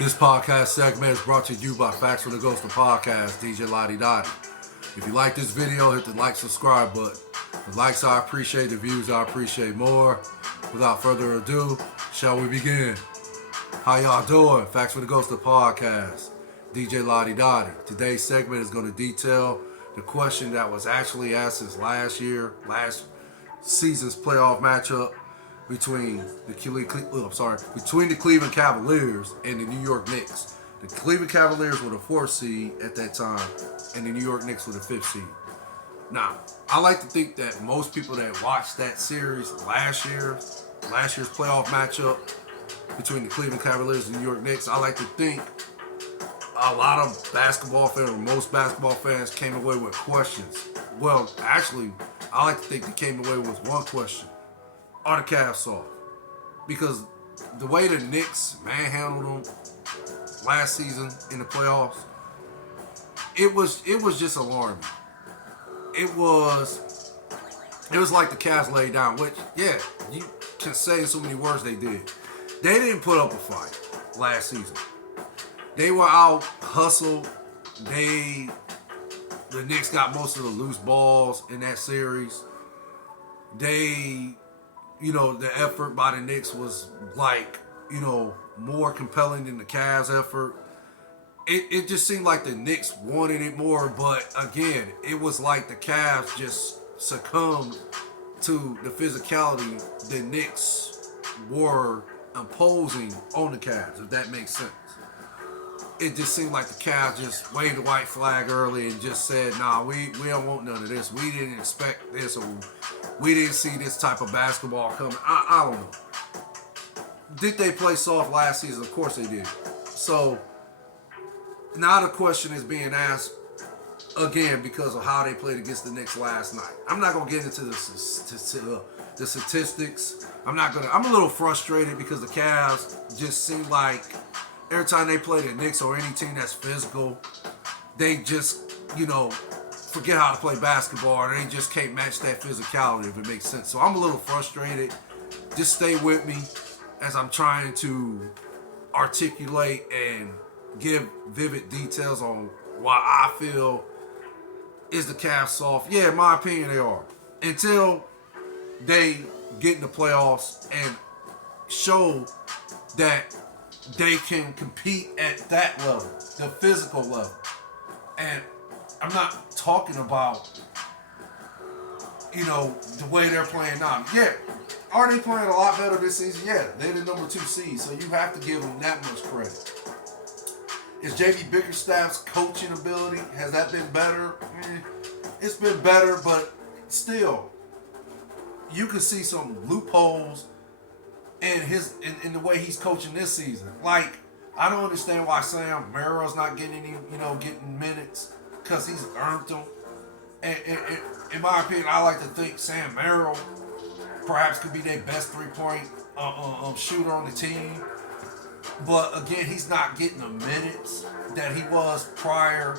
This podcast segment is brought to you by Facts from the Ghost of Podcast, DJ Laudy, Daudy. If you like this video, hit the like, subscribe button. The likes I appreciate, the views I appreciate more. Without further ado, shall we begin? How y'all doing? Facts from the Ghost of Podcast, DJ Laudy, Daudy. Today's segment is going to detail the question that was actually asked since last season's playoff matchup between the Cleveland Cavaliers and the New York Knicks. The Cleveland Cavaliers were the 4th seed at that time, and the New York Knicks were the 5th seed. Now, I like to think that most people that watched that series last year's playoff matchup between the Cleveland Cavaliers and the New York Knicks, I like to think a lot of basketball fans, or most basketball fans, came away with questions. Well, actually, I like to think they came away with one question. Are the Cavs soft? Because the way the Knicks manhandled them last season in the playoffs, it was just alarming. It was like the Cavs laid down, which, yeah, you can say in so many words they did. They didn't put up a fight last season. They were out hustled. The Knicks got most of the loose balls in that series. The effort by the Knicks was more compelling than the Cavs' effort. It just seemed like the Knicks wanted it more, but again, it was like the Cavs just succumbed to the physicality the Knicks were imposing on the Cavs, if that makes sense. It just seemed like the Cavs just waved the white flag early and just said, nah, we don't want none of this. We didn't expect this, or we didn't see this type of basketball coming. I don't know. Did they play soft last season? Of course they did. So now the question is being asked again because of how they played against the Knicks last night. I'm not going to get into the statistics. I'm a little frustrated because the Cavs just seem like every time they play the Knicks or any team that's physical, they just, forget how to play basketball, and they just can't match that physicality, if it makes sense. So I'm a little frustrated. Just stay with me as I'm trying to articulate and give vivid details on why I feel is the Cavs soft. Yeah, in my opinion, they are. Until they get in the playoffs and show that they can compete at that level, the physical level. And I'm not talking about, the way they're playing now. Yeah, are they playing a lot better this season? Yeah, they're the number 2 seed, so you have to give them that much credit. Is J.B. Bickerstaff's coaching ability, has that been better? It's been better, but still, you can see some loopholes in the way he's coaching this season. Like, I don't understand why Sam Merrill's not getting any, getting minutes, because he's earned them. And in my opinion, I like to think Sam Merrill perhaps could be their best 3-point shooter on the team. But again, he's not getting the minutes that he was prior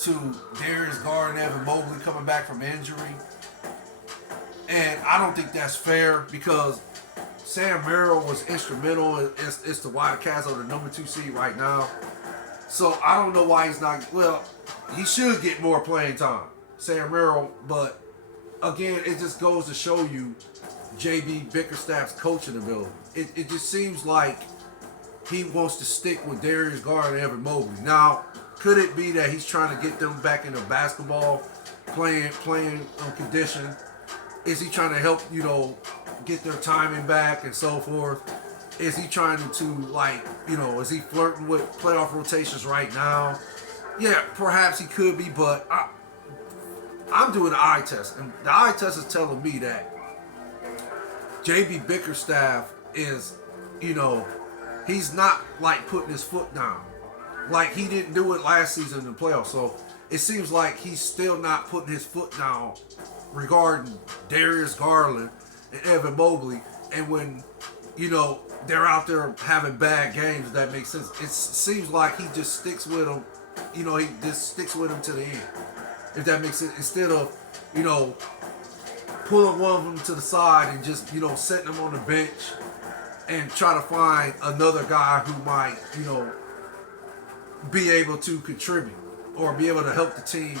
to Darius Garland and Evan Mobley coming back from injury. And I don't think that's fair because Sam Merrill was instrumental as to why the Cavs are the number 2 seed right now. So I don't know why he's not. Well, he should get more playing time, Sam Merrill. But again, it just goes to show you J.B. Bickerstaff's coaching ability. It just seems like he wants to stick with Darius Garland and Evan Mobley. Now, could it be that he's trying to get them back into basketball, playing condition? Is he trying to help, get their timing back and so forth? Is he trying to, is he flirting with playoff rotations right now? Yeah, perhaps he could be, but I'm doing the eye test. And the eye test is telling me that J.B. Bickerstaff is, he's not, putting his foot down. Like he didn't do it last season in the playoffs. So it seems like he's still not putting his foot down regarding Darius Garland and Evan Mobley. And when, they're out there having bad games, if that makes sense, it seems like he just sticks with them. He just sticks with them to the end, if that makes sense. Instead of, pulling one of them to the side and just, setting them on the bench and try to find another guy who might, be able to contribute or be able to help the team,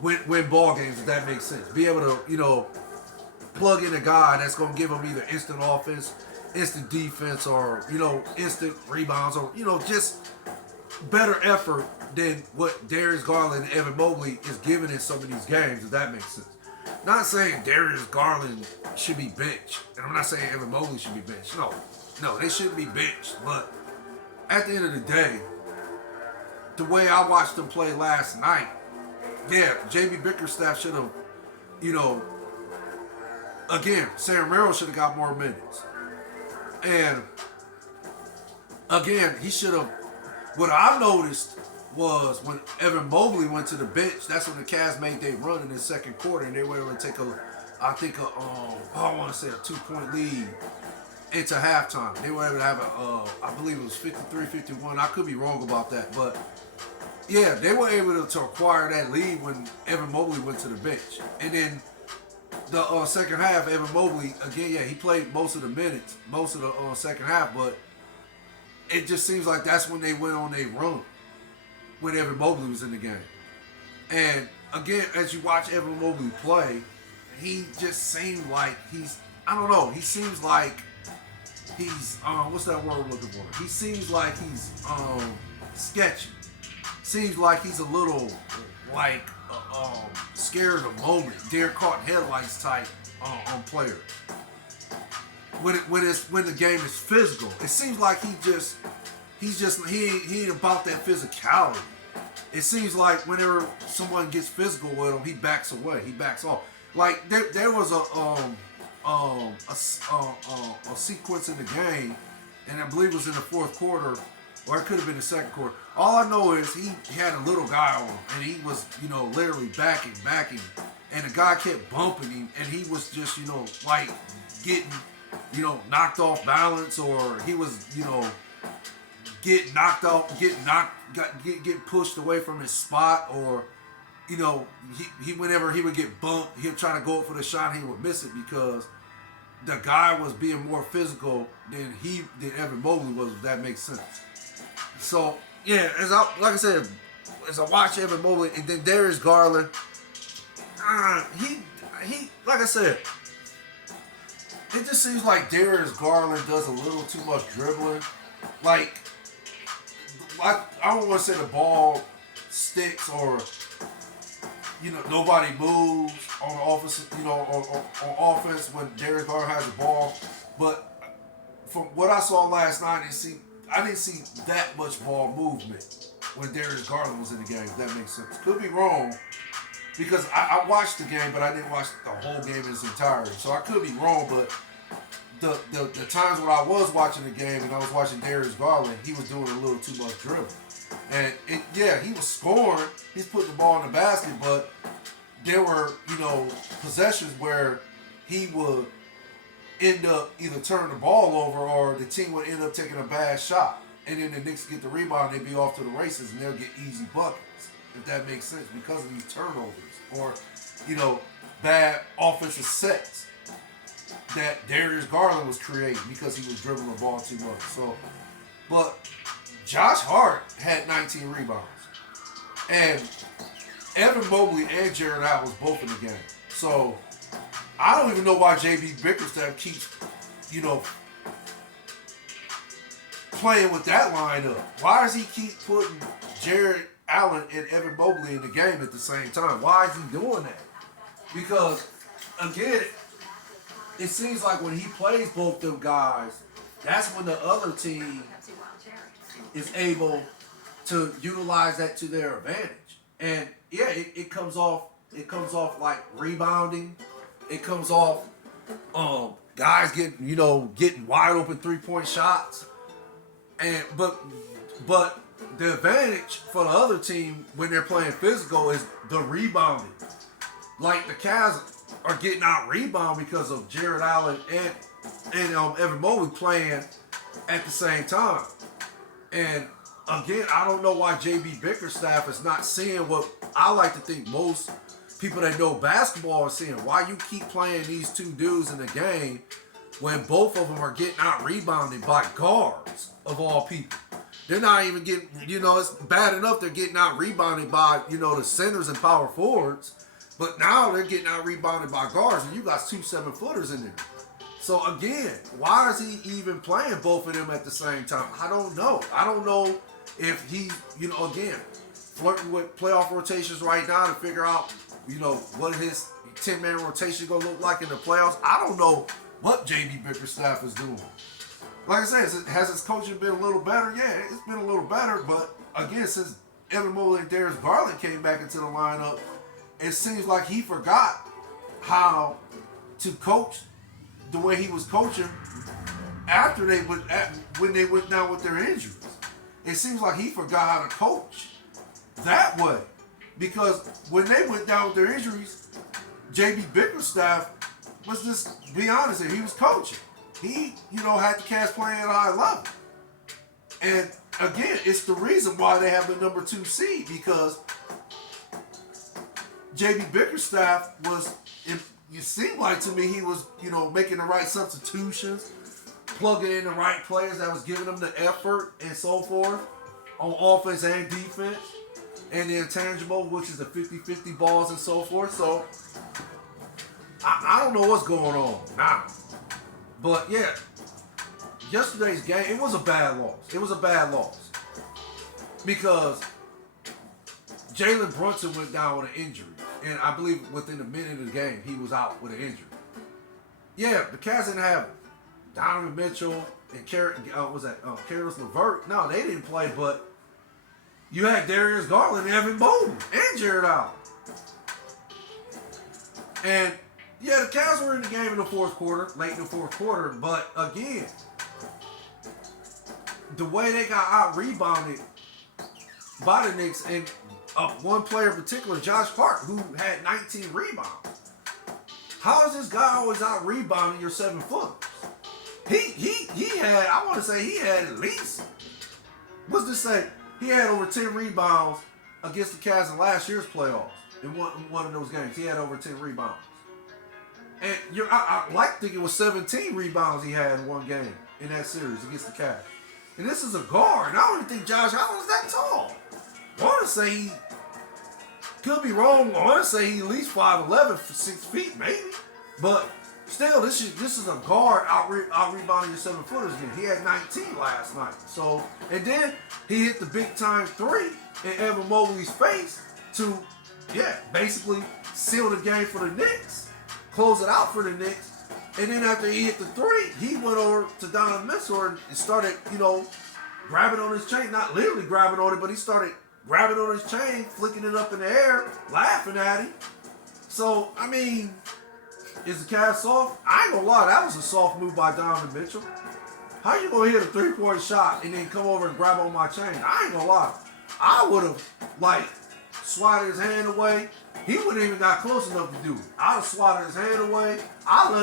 win ball games, if that makes sense. Be able to, plug in a guy that's going to give them either instant offense, instant defense, or, instant rebounds, or, just better effort than what Darius Garland and Evan Mobley is giving in some of these games, if that makes sense. Not saying Darius Garland should be benched, and I'm not saying Evan Mobley should be benched. No, they shouldn't be benched. But at the end of the day, the way I watched them play last night, yeah, JB Bickerstaff should have, again, Sam Merrill should have got more minutes. And again, he should have. What I noticed was when Evan Mobley went to the bench, that's when the Cavs made their run in the second quarter, and they were able to take I want to say a 2-point lead into halftime. They were able to have I believe it was 53-51. I could be wrong about that, but yeah, they were able to acquire that lead when Evan Mobley went to the bench. And then the second half, Evan Mobley, again, yeah, he played most of the minutes, most of the second half, but it just seems like that's when they went on their run when Evan Mobley was in the game. And again, as you watch Evan Mobley play, he just seemed like he seems like he's, what's that word I'm looking for? He seems like he's sketchy. Seems like he's a little like scared of the moment, deer caught headlights type player. When the game is physical, it seems like he ain't about that physicality. It seems like whenever someone gets physical with him, he backs away, he backs off. Like there was a sequence in the game, and I believe it was in the fourth quarter, or it could have been the second quarter. All I know is he had a little guy on him, and he was, literally backing, and the guy kept bumping him, and he was just, like getting, knocked off balance, or he was, get knocked off, get pushed away from his spot, or, he whenever he would get bumped, he'd try to go up for the shot, and he would miss it because the guy was being more physical than Evan Mobley was, if that makes sense. So yeah, as I watch Evan Mobley and then Darius Garland, he like I said, it just seems like Darius Garland does a little too much dribbling. Like I don't want to say the ball sticks or nobody moves on offense. On offense when Darius Garland has the ball, but from what I saw last night, I didn't see that much ball movement when Darius Garland was in the game, if that makes sense. Could be wrong, because I watched the game, but I didn't watch the whole game in its entirety. So I could be wrong, but the times when I was watching the game and I was watching Darius Garland, he was doing a little too much dribbling. And he was scoring, he's putting the ball in the basket, but there were, possessions where he would end up either turning the ball over or the team would end up taking a bad shot. And then the Knicks get the rebound, they'd be off to the races and they'll get easy buckets, if that makes sense, because of these turnovers or, bad offensive sets that Darius Garland was creating because he was dribbling the ball too much. So, but Josh Hart had 19 rebounds. And Evan Mobley and Jared Allen was both in the game. So I don't even know why JB Bickerstaff keeps, playing with that lineup. Why does he keep putting Jared Allen and Evan Mobley in the game at the same time? Why is he doing that? Because, again, it seems like when he plays both them guys, that's when the other team is able to utilize that to their advantage. And yeah, it comes off like rebounding. It comes off guys getting wide open 3-point shots. And but the advantage for the other team when they're playing physical is the rebounding. Like the Cavs are getting out rebound because of Jared Allen and Evan Mobley playing at the same time. And again, I don't know why JB Bickerstaff is not seeing what I like to think most people that know basketball are seeing. Why you keep playing these two dudes in the game when both of them are getting out rebounded by guards of all people? They're not even getting, it's bad enough they're getting out rebounded by, the centers and power forwards. But now they're getting out rebounded by guards, and you got 2 7-footers in there. So again, why is he even playing both of them at the same time? I don't know. I don't know if he, again, flirting with playoff rotations right now to figure out, what his 10-man rotation going to look like in the playoffs. I don't know what JB Bickerstaff is doing. Like I said, has his coaching been a little better? Yeah, it's been a little better. But again, since Evan Mobley and Darius Garland came back into the lineup, it seems like he forgot how to coach the way he was coaching after when they went down with their injuries. It seems like he forgot how to coach that way. Because when they went down with their injuries, JB Bickerstaff was just, be honest here, he was coaching. He, had the cast playing at a high level. And again, it's the reason why they have the number 2 seed, because JB Bickerstaff was, it seemed like to me he was, making the right substitutions, plugging in the right players that was giving them the effort and so forth on offense and defense, and the intangible, which is the 50-50 balls and so forth. So I don't know what's going on now. But yeah, yesterday's game, it was a bad loss. It was a bad loss. Because Jalen Brunson went down with an injury. And I believe within a minute of the game, he was out with an injury. Yeah, the Cavs didn't have Donovan Mitchell and Karis LeVert. No, they didn't play, but you had Darius Garland, Evan Mobley, and Jared Allen. And yeah, the Cavs were in the game in the fourth quarter, late in the fourth quarter, but again, the way they got out-rebounded by the Knicks, and one player in particular, Josh Hart, who had 19 rebounds. How is this guy always out-rebounding your 7-footers? He had, I want to say he had at least, what's this say? He had over 10 rebounds against the Cavs in last year's playoffs. In one of those games, he had over 10 rebounds. And I like to think it was 17 rebounds he had in one game in that series against the Cavs. And this is a guard. And I don't even think Josh Allen is that tall. I want to say he could be wrong. I want to say he at least 5'11" for 6 feet, maybe. But still, this is a guard out rebounding your 7-footers again. He had 19 last night. So, and then he hit the big time 3 in Evan Mobley's face to, basically seal the game for the Knicks. Close it out for the Knicks. And then after he hit the 3, he went over to Donovan Mitchell and started, grabbing on his chain. Not literally grabbing on it, but he started grabbing on his chain, flicking it up in the air, laughing at him. So, I mean, is the Cavs soft? I ain't gonna lie, that was a soft move by Donovan Mitchell. How you gonna hit a 3-point shot and then come over and grab on my chain? I ain't gonna lie. I would have, swatted his hand away. He wouldn't even got close enough to do it. I'd have swatted his hand away. I let